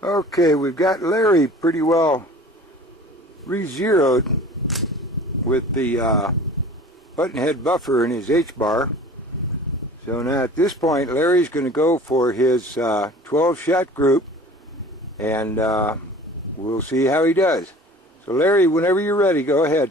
Okay, we've got Larry pretty well re-zeroed with the button head buffer in his H-bar. So now at this point, Larry's going to go for his 12-shot group, and we'll see how he does. So Larry, whenever you're ready, go ahead.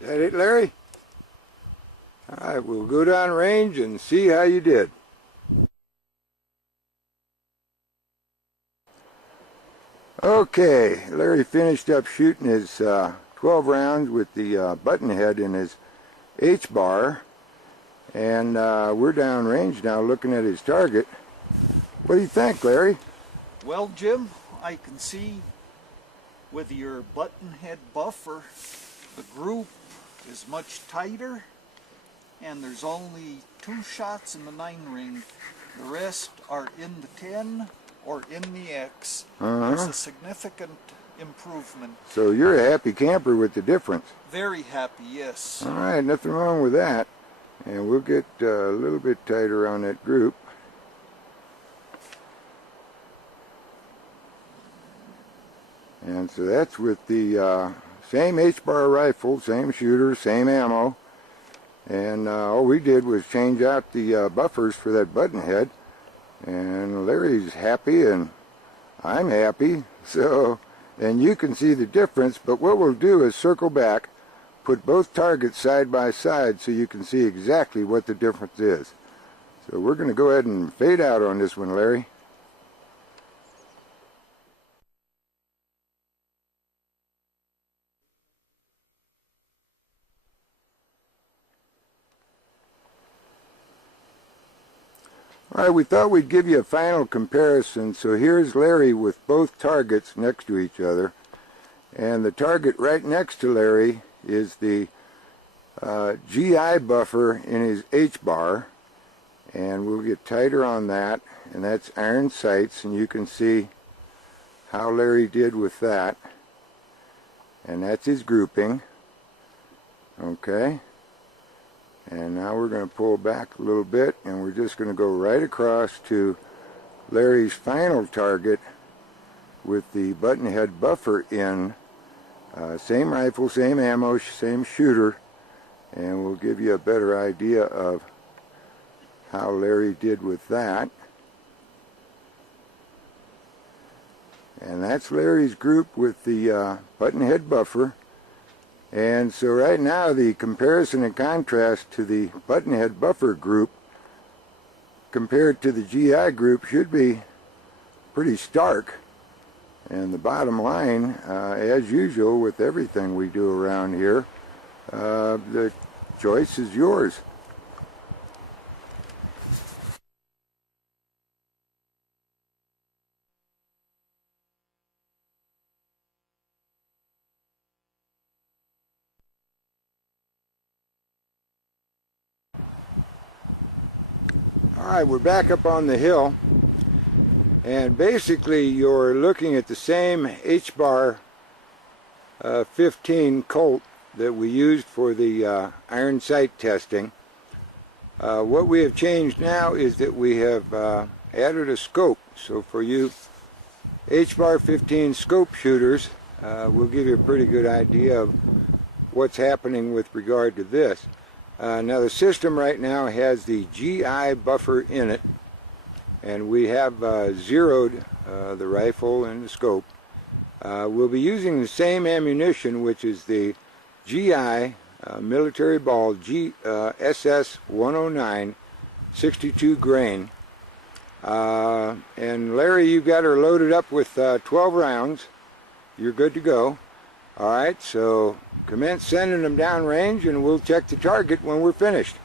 That it, Larry? All right, we'll go down range and see how you did. Okay, Larry finished up shooting his 12 rounds with the button head in his H-bar, and we're down range now looking at his target. What do you think, Larry? Well, Jim, I can see with your button head buffer, the group is much tighter, and there's only 2 shots in the 9 ring. The rest are in the 10 or in the X. It's a significant improvement. So you're a happy camper with the difference. Very happy, yes. All right, nothing wrong with that. And we'll get a little bit tighter on that group. And so that's with the same H-bar rifle, same shooter, same ammo. And all we did was change out the buffers for that button head. And Larry's happy and I'm happy. So, and you can see the difference. But what we'll do is circle back, put both targets side by side so you can see exactly what the difference is. So we're going to go ahead and fade out on this one, Larry. Alright, we thought we'd give you a final comparison. So here's Larry with both targets next to each other. And the target right next to Larry is the GI buffer in his H-bar. And we'll get tighter on that. And that's iron sights. And you can see how Larry did with that. And that's his grouping. Okay. And now we're going to pull back a little bit, and we're just going to go right across to Larry's final target with the button head buffer in. Same rifle, same ammo, same shooter, and we'll give you a better idea of how Larry did with that. And that's Larry's group with the button head buffer. And so right now the comparison and contrast to the buttonhead buffer group compared to the GI group should be pretty stark. And the bottom line, as usual with everything we do around here, the choice is yours. Alright, we're back up on the hill, and basically you're looking at the same H-bar 15 Colt that we used for the iron sight testing. What we have changed now is that we have added a scope. So for you H-bar 15 scope shooters, we'll give you a pretty good idea of what's happening with regard to this. Now the system right now has the GI buffer in it, and we have zeroed the rifle and the scope. We'll be using the same ammunition, which is the GI military ball SS 109 62 grain. And Larry, you've got her loaded up with 12 rounds. You're good to go. Alright, so commence sending them downrange, and we'll check the target when we're finished.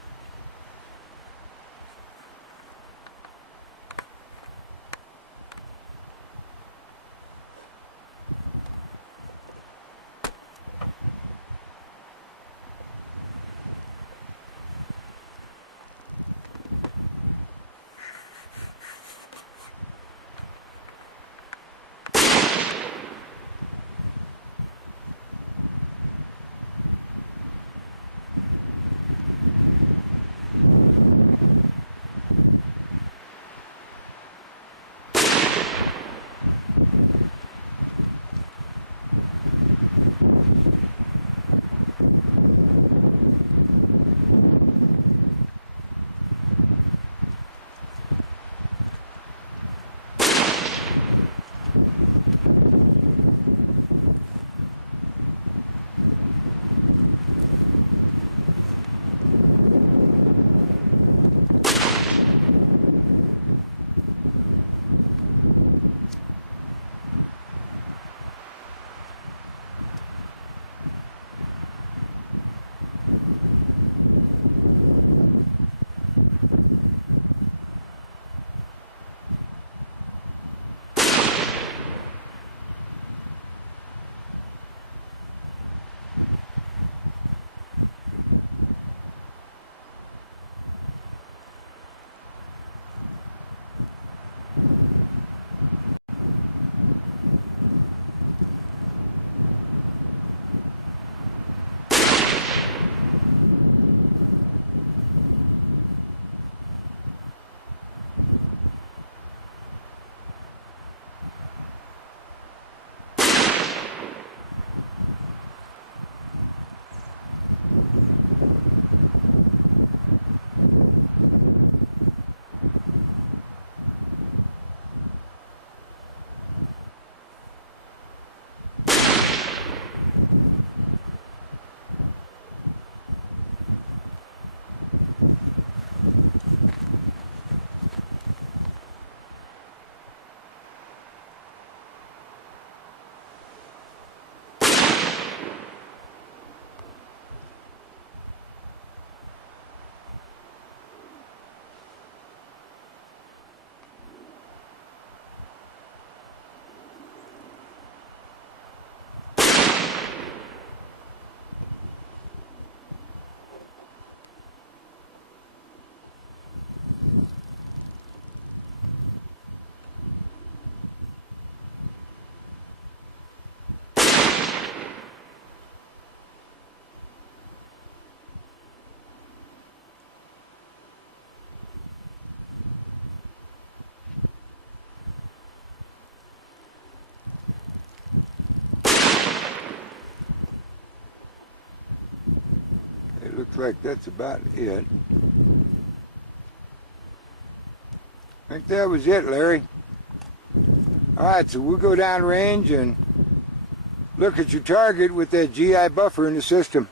Like that's about it. I think that was it, Larry. Alright, so we'll go down range and look at your target with that GI buffer in the system.